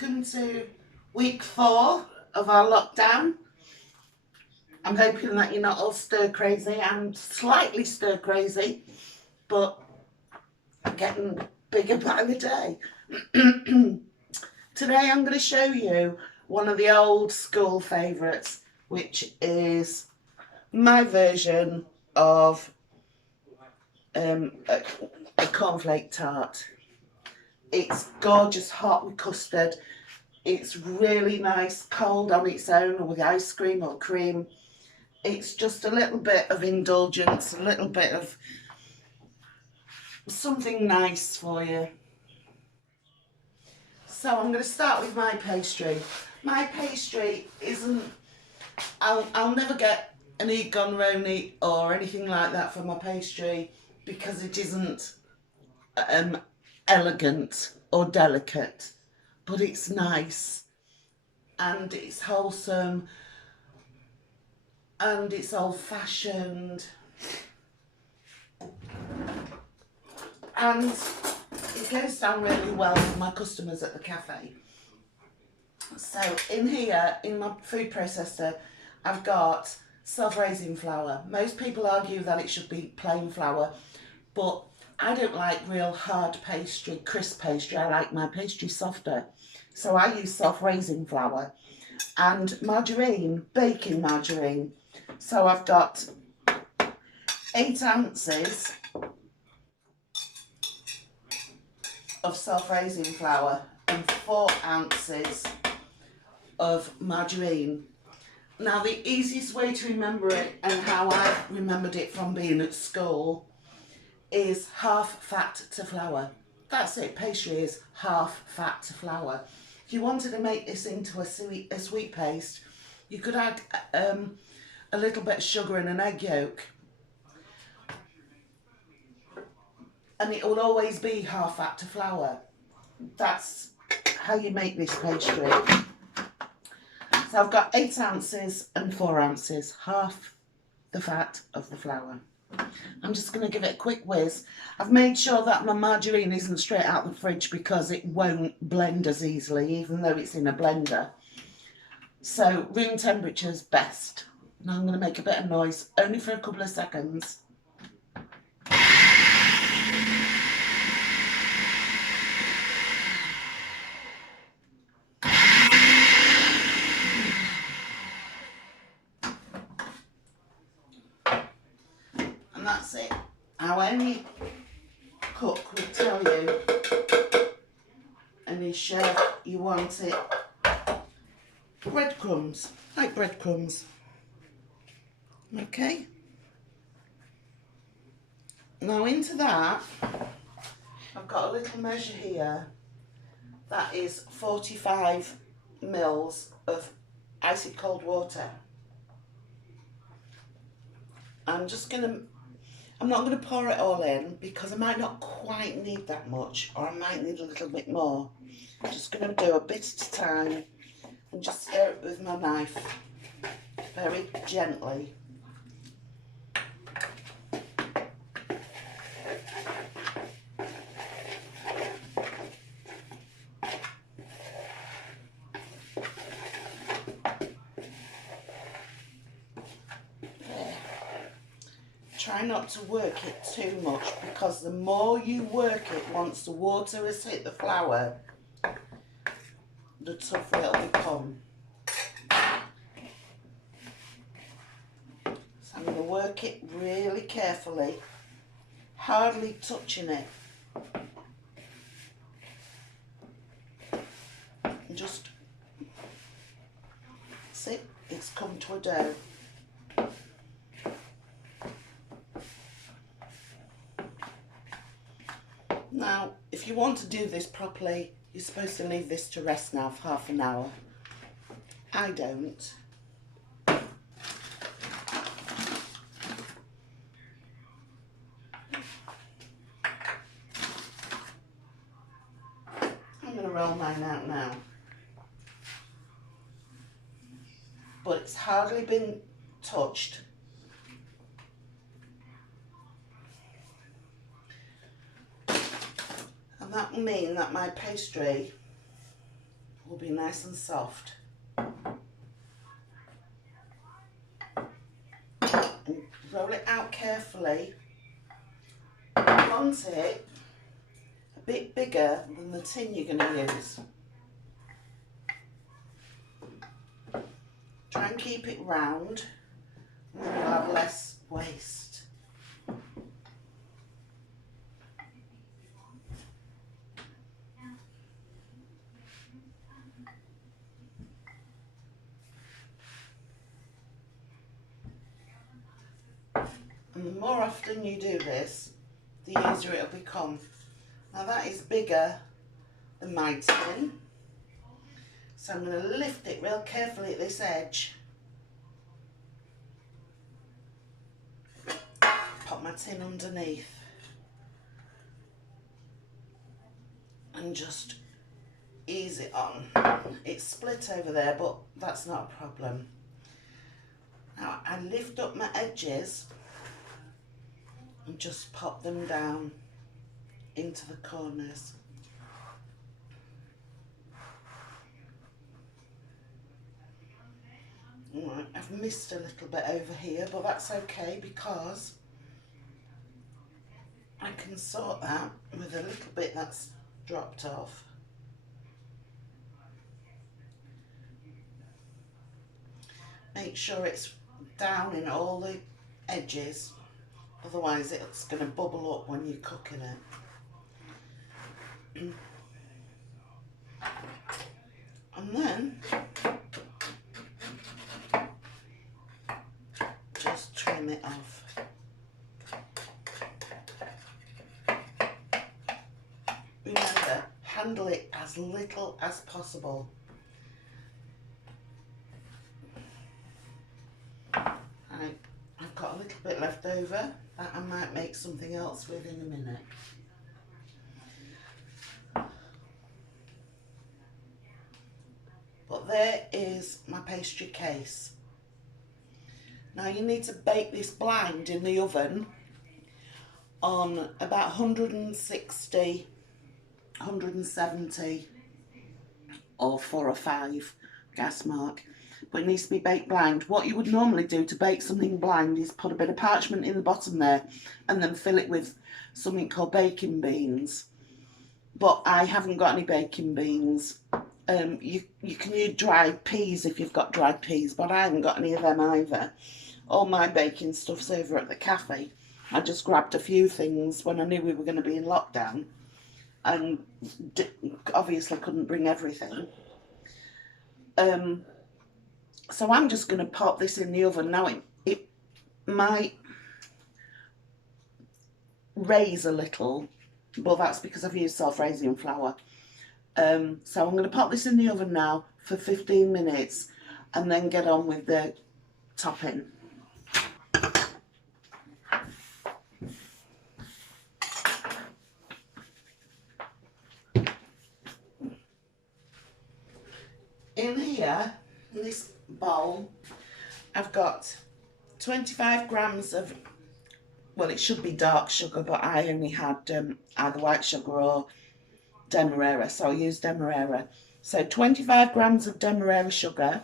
welcome to week 4 of our lockdown. I'm hoping that you're not all stir crazy. I'm slightly stir crazy, but I'm getting bigger by the day. Today I'm going to show you one of the old school favourites, which is my version of a cornflake tart. It's gorgeous hot with custard. It's really nice cold on its own or with ice cream or cream. It's just a little bit of indulgence, a little bit of something nice for you. So I'm going to start with my pastry. My pastry isn't, I'll never get an Egon Roni or anything like that for my pastry because it isn't elegant or delicate, but it's nice and it's wholesome and it's old-fashioned and it goes down really well with my customers at the cafe. So in here, in my food processor, I've got self-raising flour. Most people argue that it should be plain flour, but I don't like real hard pastry, crisp pastry. I like my pastry softer. So I use self-raising flour and margarine, baking margarine. So I've got 8 ounces of self-raising flour and 4 ounces of margarine. Now the easiest way to remember it and how I remembered it from being at school is half fat to flour. That's it, pastry is half fat to flour. If you wanted to make this into a sweet paste, you could add a little bit of sugar and an egg yolk. And it will always be half fat to flour. That's how you make this pastry. So I've got 8 ounces and 4 ounces, half the fat of the flour. I'm just going to give it a quick whiz. I've made sure that my margarine isn't straight out the fridge because it won't blend as easily, even though it's in a blender. So room temperature is best. Now I'm going to make a bit of noise, only for a couple of seconds. And that's it. Now any cook will tell you, any chef, you want it breadcrumbs, like breadcrumbs. Okay. Now into that, I've got a little measure here that is 45 mils of icy cold water. I'm not going to pour it all in because I might not quite need that much, or I might need a little bit more. I'm just going to do a bit at a time and just stir it with my knife very gently. Try not to work it too much because the more you work it, once the water has hit the flour, the tougher it'll become. So I'm going to work it really carefully, hardly touching it. And just, see, it's come to a dough. Now, if you want to do this properly, you're supposed to leave this to rest now for half an hour. I don't. I'm going to roll mine out now. But it's hardly been touched. And that will mean that my pastry will be nice and soft. And roll it out carefully. You want it a bit bigger than the tin you're going to use. Try and keep it round, and then you'll have less waste. And the more often you do this, the easier it'll become. Now that is bigger than my tin, so I'm going to lift it real carefully at this edge. Pop my tin underneath and just ease it on. It's split over there, but that's not a problem. Now I lift up my edges and just pop them down into the corners. Alright, I've missed a little bit over here, but that's okay because I can sort that with a little bit that's dropped off. Make sure it's down in all the edges, otherwise it's going to bubble up when you're cooking it. And then just trim it off. Remember, handle it as little as possible. I've got a little bit left over that I might make something else with in a minute. But there is my pastry case. Now you need to bake this blind in the oven on about 160, 170 or 4 or 5 gas mark. But it needs to be baked blind. What you would normally do to bake something blind is put a bit of parchment in the bottom there and then fill it with something called baking beans. But I haven't got any baking beans. You can use dried peas if you've got dried peas, but I haven't got any of them either. All my baking stuff's over at the cafe. I just grabbed a few things when I knew we were going to be in lockdown and obviously couldn't bring everything. So I'm just going to pop this in the oven. Now it might raise a little, but that's because I've used self-raising flour. So I'm going to pop this in the oven now for 15 minutes and then get on with the topping. In here, in this bowl, I've got 25 grams of, well, it should be dark sugar, but I only had either white sugar or demerara, so I used demerara. So 25 grams of demerara sugar,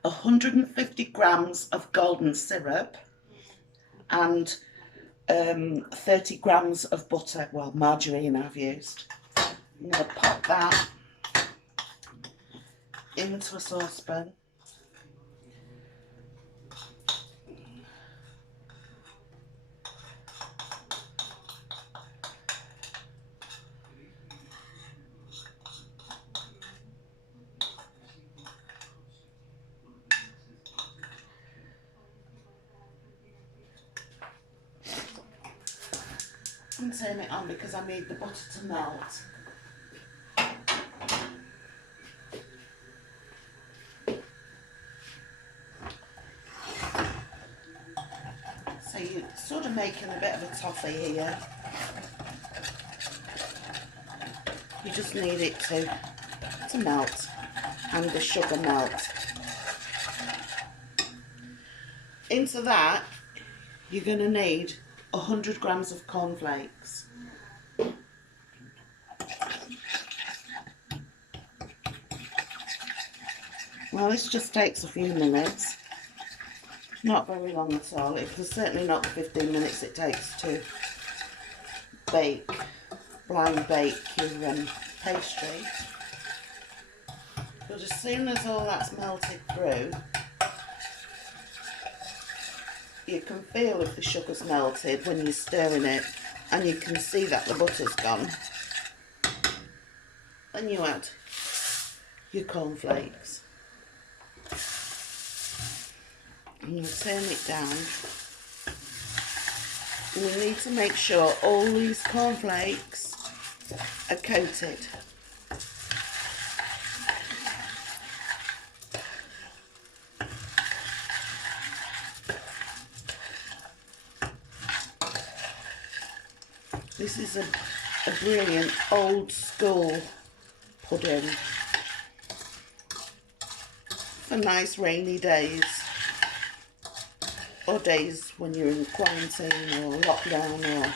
150 grams of golden syrup, and 30 grams of butter, well, margarine I've used. I'm going to pop that into a saucepan. And turn it on because I need the butter to melt. So you're sort of making a bit of a toffee here. You just need it to melt and the sugar melt. Into that, you're going to need 100 grams of cornflakes. Well, this just takes a few minutes. Not very long at all. It was certainly not the 15 minutes it takes to bake, blind bake your pastry. But as soon as all that's melted through, you can feel if the sugar's melted when you're stirring it, and you can see that the butter's gone. Then you add your cornflakes. And you turn it down. And you need to make sure all these cornflakes are coated. This is a brilliant old school pudding for nice rainy days, or days when you're in quarantine or lockdown, or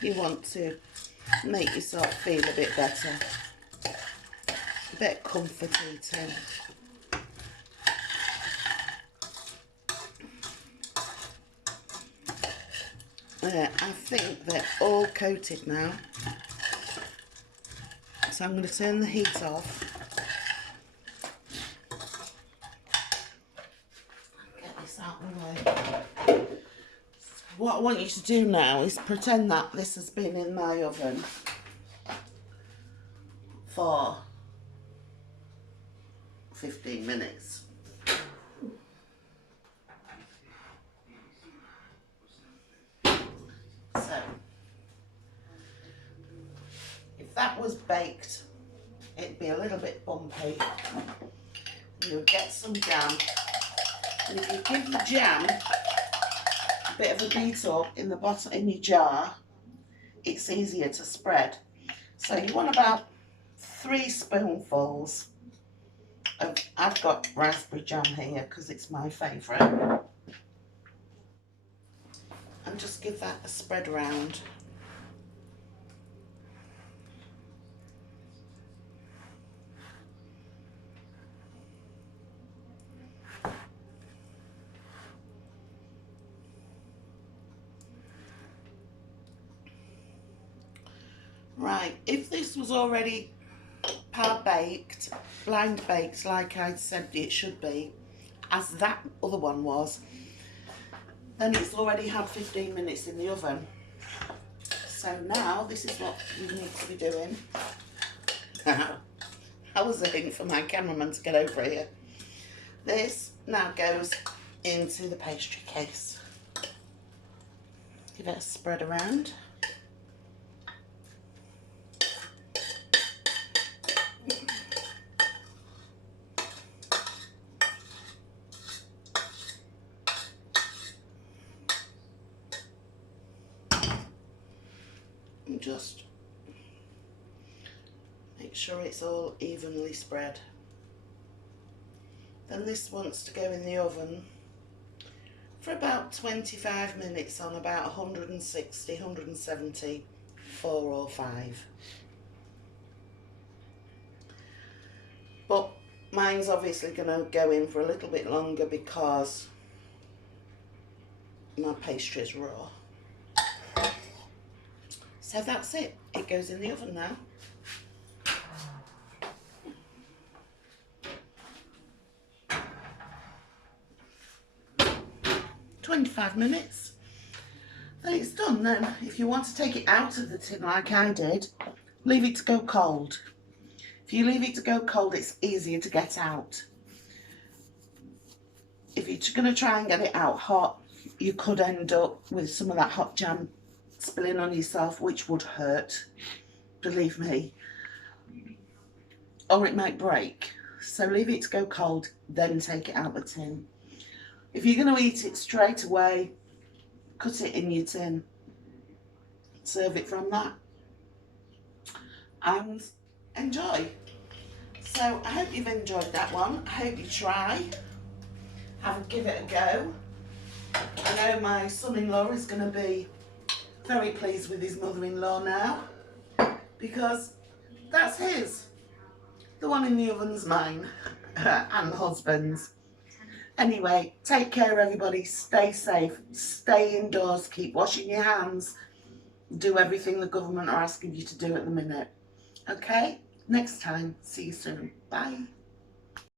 you want to make yourself feel a bit better, a bit comforty too. I think they're all coated now, so I'm going to turn the heat off. Get this out of the way. So what I want you to do now is pretend that this has been in my oven for 15 minutes. So, if that was baked, it'd be a little bit bumpy. You'll get some jam, and if you give the jam a bit of a beat up in the bottom in your jar, it's easier to spread. So you want about 3 spoonfuls of, I've got raspberry jam here because it's my favourite. And just give that a spread around. Right, if this was already par-baked, blind baked like I said it should be, as that other one was, then it's already had 15 minutes in the oven. So now this is what you need to be doing. That was a hint for my cameraman to get over here. This now goes into the pastry case. Give it a spread around. And just make sure it's all evenly spread. Then this wants to go in the oven for about 25 minutes on about 160, 170, 4 or 5. But mine's obviously going to go in for a little bit longer because my pastry is raw. So that's it. It goes in the oven now. 25 minutes. Then it's done. Then if you want to take it out of the tin like I did, leave it to go cold. If you leave it to go cold, it's easier to get out. If you're going to try and get it out hot, you could end up with some of that hot jam spilling on yourself, which would hurt, believe me, or it might break. So leave it to go cold, then take it out the tin. If you're going to eat it straight away, cut it in your tin, serve it from that, and enjoy. So I hope you've enjoyed that one. I hope you try, give it a go. I know my son-in-law is going to be very pleased with his mother-in-law now, because that's his. The one in the oven's mine and husband's. Anyway, take care everybody, stay safe, stay indoors, keep washing your hands, do everything the government are asking you to do at the minute. Okay, next time, see you soon, bye.